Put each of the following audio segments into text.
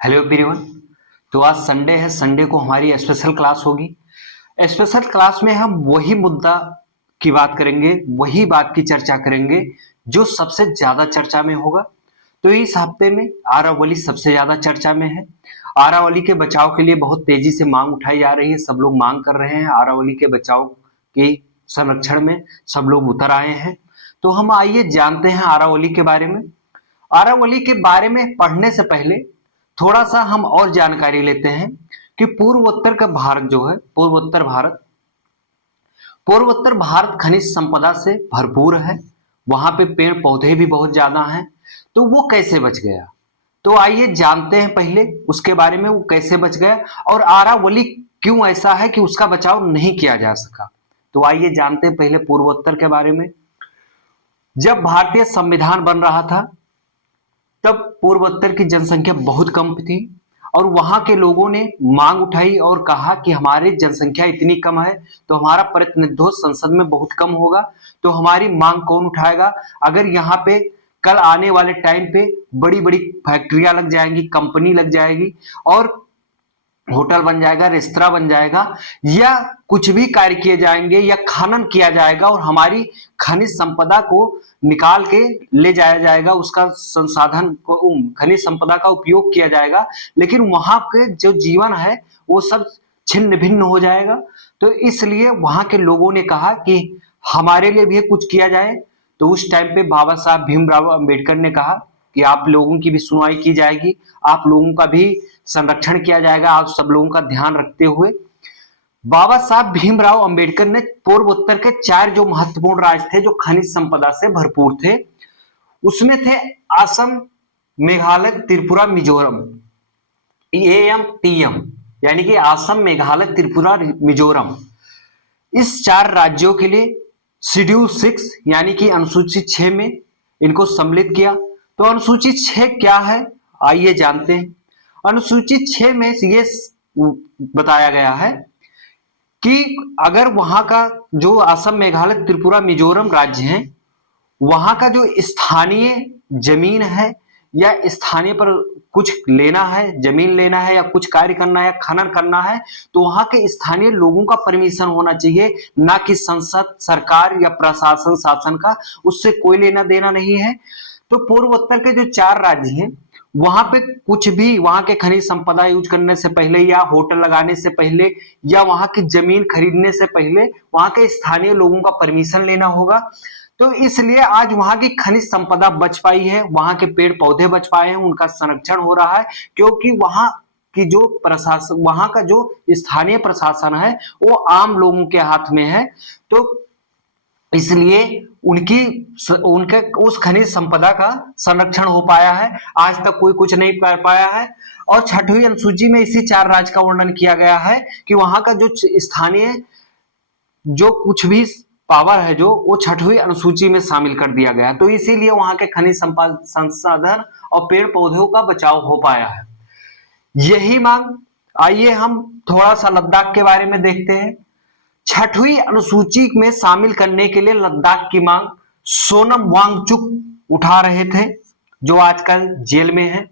Hello everyone. तो आज Sunday है, संडे को हमारी स्पेशल क्लास होगी। स्पेशल क्लास में हम वही मुद्दा की बात करेंगे, वही बात की चर्चा करेंगे जो सबसे ज्यादा चर्चा में होगा। तो इस हफ्ते में आरावली सबसे ज्यादा चर्चा में है। आरावली के बचाव के लिए बहुत तेजी से मांग उठाई जा रही है, सब लोग मांग कर रहे हैं आरावली के बचाव के संरक्षण में सब लोग उतर आए हैं। तो हम आइए जानते हैं आरावली के बारे में। आरावली के बारे में पढ़ने से पहले थोड़ा सा हम और जानकारी लेते हैं कि पूर्वोत्तर का भारत जो है, पूर्वोत्तर भारत खनिज संपदा से भरपूर है। वहां पे पेड़ पौधे भी बहुत ज्यादा हैं। तो वो कैसे बच गया? तो आइए जानते हैं पहले उसके बारे में, वो कैसे बच गया और आरावली क्यों ऐसा है कि उसका बचाव नहीं किया जा सका। तो आइए जानते हैं पहले पूर्वोत्तर के बारे में। जब भारतीय संविधान बन रहा था तब पूर्वोत्तर की जनसंख्या बहुत कम थी और वहां के लोगों ने मांग उठाई और कहा कि हमारी जनसंख्या इतनी कम है तो हमारा प्रतिनिधित्व संसद में बहुत कम होगा, तो हमारी मांग कौन उठाएगा? अगर यहाँ पे कल आने वाले टाइम पे बड़ी बड़ी फैक्ट्रियां लग जाएंगी, कंपनी लग जाएगी और होटल बन जाएगा, रेस्तरा बन जाएगा या कुछ भी कार्य किए जाएंगे या खनन किया जाएगा और हमारी खनिज संपदा को निकाल के ले जाया जाएगा, उसका संसाधन को खनिज संपदा का उपयोग किया जाएगा, लेकिन वहां के जो जीवन है वो सब छिन्न भिन्न हो जाएगा। तो इसलिए वहां के लोगों ने कहा कि हमारे लिए भी कुछ किया जाए। तो उस टाइम पे बाबा साहब भीमराव अंबेडकर ने कहा कि आप लोगों की भी सुनवाई की जाएगी, आप लोगों का भी संरक्षण किया जाएगा, आप सब लोगों का ध्यान रखते हुए बाबा साहब भीमराव अंबेडकर ने पूर्वोत्तर के 4 जो महत्वपूर्ण राज्य थे जो खनिज संपदा से भरपूर थे, उसमें थे असम, मेघालय, त्रिपुरा, मिजोरम, AMTM, यानी कि असम, मेघालय, त्रिपुरा, मिजोरम। इस 4 राज्यों के लिए शेड्यूल 6 यानी कि अनुसूची 6 में इनको सम्मिलित किया। तो अनुसूची 6 क्या है आइए जानते हैं। अनुसूची 6 में ये बताया गया है कि अगर वहां का जो असम, मेघालय, त्रिपुरा, मिजोरम राज्य हैं, वहां का जो स्थानीय जमीन है या स्थानीय पर कुछ लेना है, जमीन लेना है या कुछ कार्य करना है या खनन करना है, तो वहां के स्थानीय लोगों का परमिशन होना चाहिए, ना कि संसद, सरकार या प्रशासन, शासन का। उससे कोई लेना देना नहीं है। तो पूर्वोत्तर के जो 4 राज्य हैं वहां पे कुछ भी वहां के खनिज संपदा यूज करने से पहले या होटल लगाने से पहले या वहां की जमीन खरीदने से पहले वहां के स्थानीय लोगों का परमिशन लेना होगा। तो इसलिए आज वहां की खनिज संपदा बच पाई है, वहां के पेड़ पौधे बच पाए हैं, उनका संरक्षण हो रहा है, क्योंकि वहां की जो प्रशासन, वहां का जो स्थानीय प्रशासन है वो आम लोगों के हाथ में है। तो इसलिए उनके उस खनिज संपदा का संरक्षण हो पाया है। आज तक कोई कुछ नहीं कर पाया है। और 6वीं अनुसूची में इसी 4 राज्य का वर्णन किया गया है कि वहां का जो स्थानीय जो कुछ भी पावर है जो वो 6वीं अनुसूची में शामिल कर दिया गया, तो इसीलिए वहां के खनिज संसाधन और पेड़ पौधों का बचाव हो पाया है। यही मांग, आइए हम थोड़ा सा लद्दाख के बारे में देखते हैं। 6वीं अनुसूची में शामिल करने के लिए लद्दाख की मांग सोनम वांगचुक उठा रहे थे, जो आजकल जेल में है।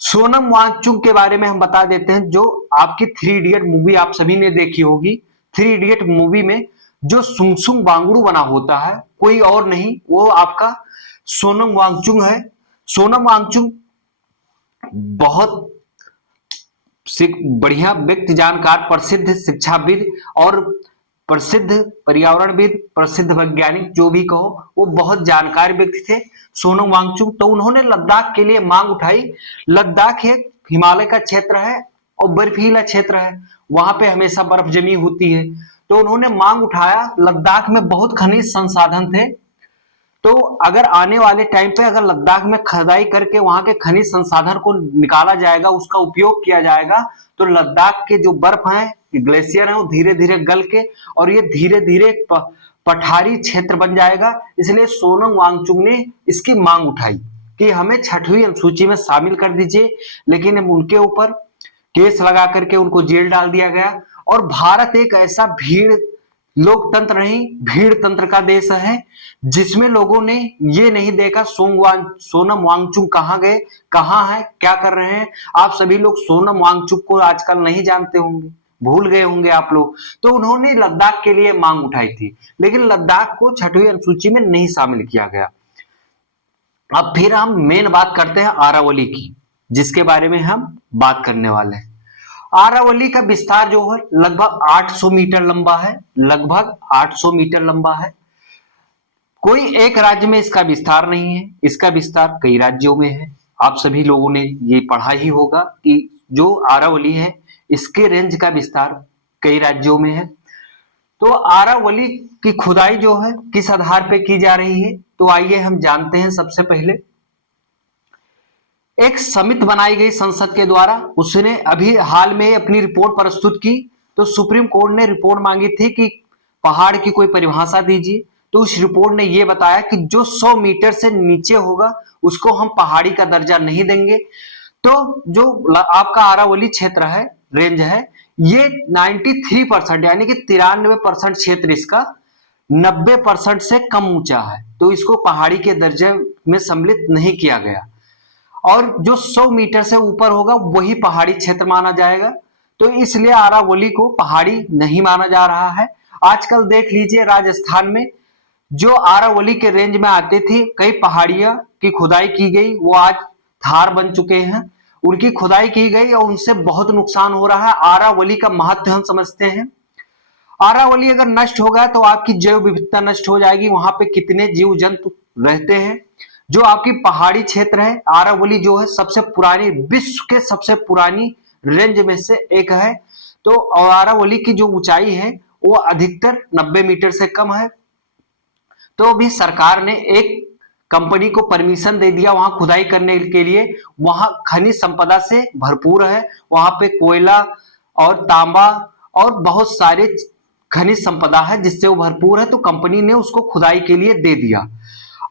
सोनम वांगचुक के बारे में हम बता देते हैं, जो आपकी 3 इडियट मूवी आप सभी ने देखी होगी। 3 इडियट मूवी में जो सुंगसुंग वांगड़ू बना होता है कोई और नहीं, वो आपका सोनम वांगचुक है। सोनम वांगचुक बहुत बढ़िया व्यक्ति, जानकार, प्रसिद्ध शिक्षाविद और प्रसिद्ध पर्यावरणविद, प्रसिद्ध वैज्ञानिक, जो भी कहो, वो बहुत जानकार व्यक्ति थे सोनम वांगचुक। तो उन्होंने लद्दाख के लिए मांग उठाई। लद्दाख एक हिमालय का क्षेत्र है और बर्फीला क्षेत्र है, वहां पे हमेशा बर्फ जमी होती है। तो उन्होंने मांग उठाया, लद्दाख में बहुत खनिज संसाधन थे, तो अगर आने वाले टाइम पे अगर लद्दाख में खुदाई करके वहां के खनिज संसाधन को निकाला जाएगा, उसका उपयोग किया जाएगा, तो लद्दाख के जो बर्फ है, ग्लेशियर है, वो धीरे धीरे गल के और ये धीरे धीरे पठारी क्षेत्र बन जाएगा। इसलिए सोनम वांगचुक ने इसकी मांग उठाई कि हमें 6वीं अनुसूची में शामिल कर दीजिए, लेकिन उनके ऊपर केस लगा करके उनको जेल डाल दिया गया। और भारत एक ऐसा भीड़ लोकतंत्र नहीं भीड़ तंत्र का देश है, जिसमें लोगों ने ये नहीं देखा सोनम वांगचुक कहाँ गए, कहाँ है, क्या कर रहे हैं। आप सभी लोग सोनम वांगचुक को आजकल नहीं जानते होंगे, भूल गए होंगे आप लोग। तो उन्होंने लद्दाख के लिए मांग उठाई थी, लेकिन लद्दाख को 6वीं अनुसूची में नहीं शामिल किया गया। अब फिर हम मेन बात करते हैं आरावली की, जिसके बारे में हम बात करने वाले हैं। आरावली का विस्तार जो है लगभग 800 मीटर लंबा है, लगभग 800 मीटर लंबा है। कोई एक राज्य में इसका विस्तार नहीं है, इसका विस्तार कई राज्यों में है। आप सभी लोगों ने ये पढ़ा ही होगा कि जो आरावली है इसके रेंज का विस्तार कई राज्यों में है। तो आरावली की खुदाई जो है किस आधार पे की जा रही है, तो आइए हम जानते हैं। सबसे पहले एक समिति बनाई गई संसद के द्वारा, उसने अभी हाल में अपनी रिपोर्ट प्रस्तुत की। तो सुप्रीम कोर्ट ने रिपोर्ट मांगी थी कि पहाड़ की कोई परिभाषा दीजिए। तो उस रिपोर्ट ने यह बताया कि जो 100 मीटर से नीचे होगा उसको हम पहाड़ी का दर्जा नहीं देंगे। तो जो आपका आरावली क्षेत्र है, रेंज है, ये 93% यानी कि 93% क्षेत्र इसका 90% से कम ऊंचा है, तो इसको पहाड़ी के दर्जे में सम्मिलित नहीं किया गया। और जो 100 मीटर से ऊपर होगा वही पहाड़ी क्षेत्र माना जाएगा। तो इसलिए आरावली को पहाड़ी नहीं माना जा रहा है। आजकल देख लीजिए राजस्थान में जो आरावली के रेंज में आते थे कई पहाड़ियां की खुदाई की गई, वो आज थार बन चुके हैं। उनकी खुदाई की गई और उनसे बहुत नुकसान हो रहा है। आरावली का महत्व हम समझते हैं। आरावली अगर नष्ट हो गया तो आपकी जैव विविधता नष्ट हो जाएगी। वहां पे कितने जीव जंतु रहते हैं। जो आपकी पहाड़ी क्षेत्र है, आरावली जो है सबसे पुरानी, विश्व के सबसे पुरानी रेंज में से एक है। तो आरावली की जो ऊंचाई है वो अधिकतर 90 मीटर से कम है। तो अभी सरकार ने एक कंपनी को परमिशन दे दिया वहां खुदाई करने के लिए। वहां खनिज संपदा से भरपूर है, वहां पे कोयला और तांबा और बहुत सारे खनिज संपदा है जिससे वो भरपूर है। तो कंपनी ने उसको खुदाई के लिए दे दिया।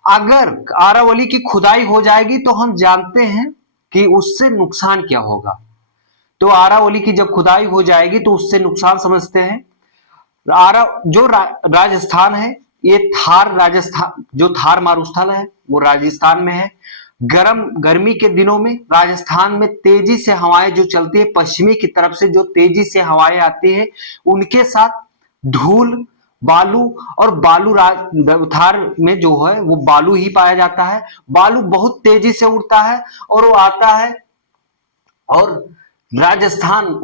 अगर आरावली की खुदाई हो जाएगी तो हम जानते हैं कि उससे नुकसान क्या होगा। तो आरावली की जब खुदाई हो जाएगी तो उससे नुकसान समझते हैं। राजस्थान है, ये थार राजस्थान, जो थार मारुस्थल है वो राजस्थान में है। गर्मी के दिनों में राजस्थान में तेजी से हवाएं जो चलती है, पश्चिमी की तरफ से जो तेजी से हवाएं आती है, उनके साथ धूल, बालू और थार में जो है वो बालू ही पाया जाता है। बालू बहुत तेजी से उड़ता है और वो आता है और राजस्थान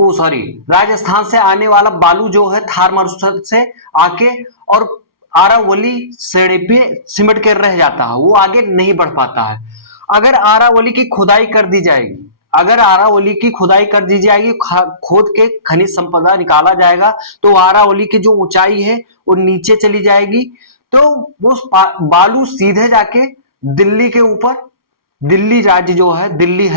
से आने वाला बालू जो है थार मारुस्थल से आके और आरावली सेड़े पे सिमट के रह जाता है, वो आगे नहीं बढ़ पाता है। अगर आरावली की खुदाई कर दी जाएगी, खोद के खनिज संपदा निकाला जाएगा तो आरावली की जो ऊंचाई है वो नीचे चली जाएगी। तो वो बालू सीधे जाके दिल्ली के ऊपर, दिल्ली राज्य जो है, दिल्ली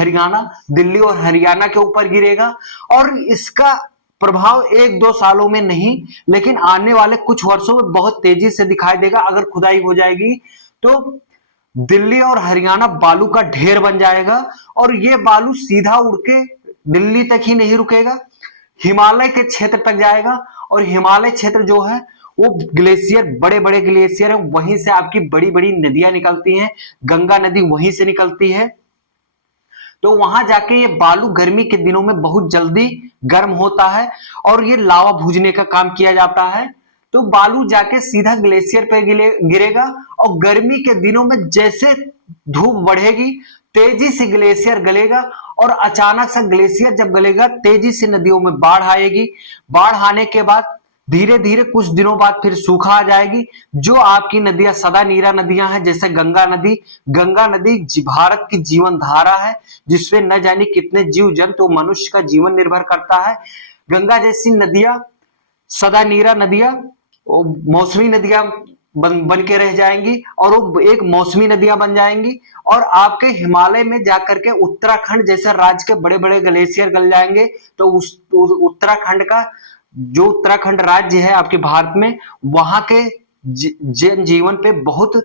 और हरियाणा के ऊपर गिरेगा। और इसका प्रभाव 1-2 सालों में नहीं, लेकिन आने वाले कुछ वर्षों में बहुत तेजी से दिखाई देगा। अगर खुदाई हो जाएगी तो दिल्ली और हरियाणा बालू का ढेर बन जाएगा और ये बालू सीधा उड़ के दिल्ली तक ही नहीं रुकेगा, हिमालय के क्षेत्र तक जाएगा। और हिमालय क्षेत्र जो है वो ग्लेशियर, बड़े बड़े ग्लेशियर है, वहीं से आपकी बड़ी बड़ी नदियां निकलती हैं। गंगा नदी वहीं से निकलती है। तो वहां जाके ये बालू गर्मी के दिनों में बहुत जल्दी गर्म होता है और ये लावा भूजने का काम किया जाता है। तो बालू जाके सीधा ग्लेशियर पे गिरेगा और गर्मी के दिनों में जैसे धूप बढ़ेगी तेजी से ग्लेशियर गलेगा और अचानक से ग्लेशियर जब गलेगा तेजी से नदियों में बाढ़ आएगी। बाढ़ आने के बाद धीरे धीरे कुछ दिनों बाद फिर सूखा आ जाएगी। जो आपकी नदियां सदा नीरा नदियां हैं, जैसे गंगा नदी भारत की जीवन धारा है, जिसपे न जाने कितने जीव जंतु मनुष्य का जीवन निर्भर करता है। गंगा जैसी नदियां, सदा नीरा नदियां, मौसमी नदियां बन के रह जाएंगी और वो एक मौसमी नदियां बन जाएंगी। और आपके हिमालय में जाकर के उत्तराखंड जैसे राज्य के बड़े बड़े ग्लेशियर गल जाएंगे। तो उस उत्तराखंड का, जो उत्तराखंड राज्य है आपके भारत में, वहां के जन जीवन पे बहुत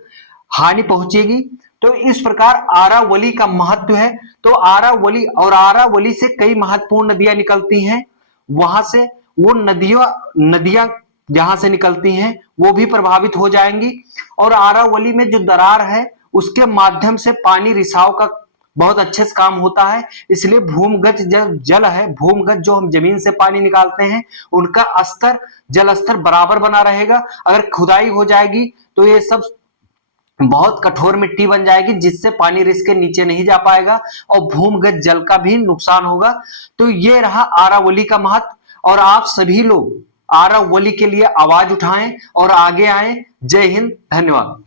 हानि पहुंचेगी। तो इस प्रकार आरावली का महत्व है। तो आरावली से कई महत्वपूर्ण नदियां निकलती हैं। वहां से वो नदियां जहां से निकलती हैं वो भी प्रभावित हो जाएंगी। और आरावली में जो दरार है उसके माध्यम से पानी रिसाव का बहुत अच्छे से काम होता है। इसलिए भूमिगत जल है, भूमिगत जो हम जमीन से पानी निकालते हैं उनका स्तर, जल स्तर बराबर बना रहेगा। अगर खुदाई हो जाएगी तो ये सब बहुत कठोर मिट्टी बन जाएगी जिससे पानी रिस के नीचे नहीं जा पाएगा और भूमिगत जल का भी नुकसान होगा। तो ये रहा आरावली का महत्व। और आप सभी लोग आरावली के लिए आवाज उठाएं और आगे आए। जय हिंद, धन्यवाद।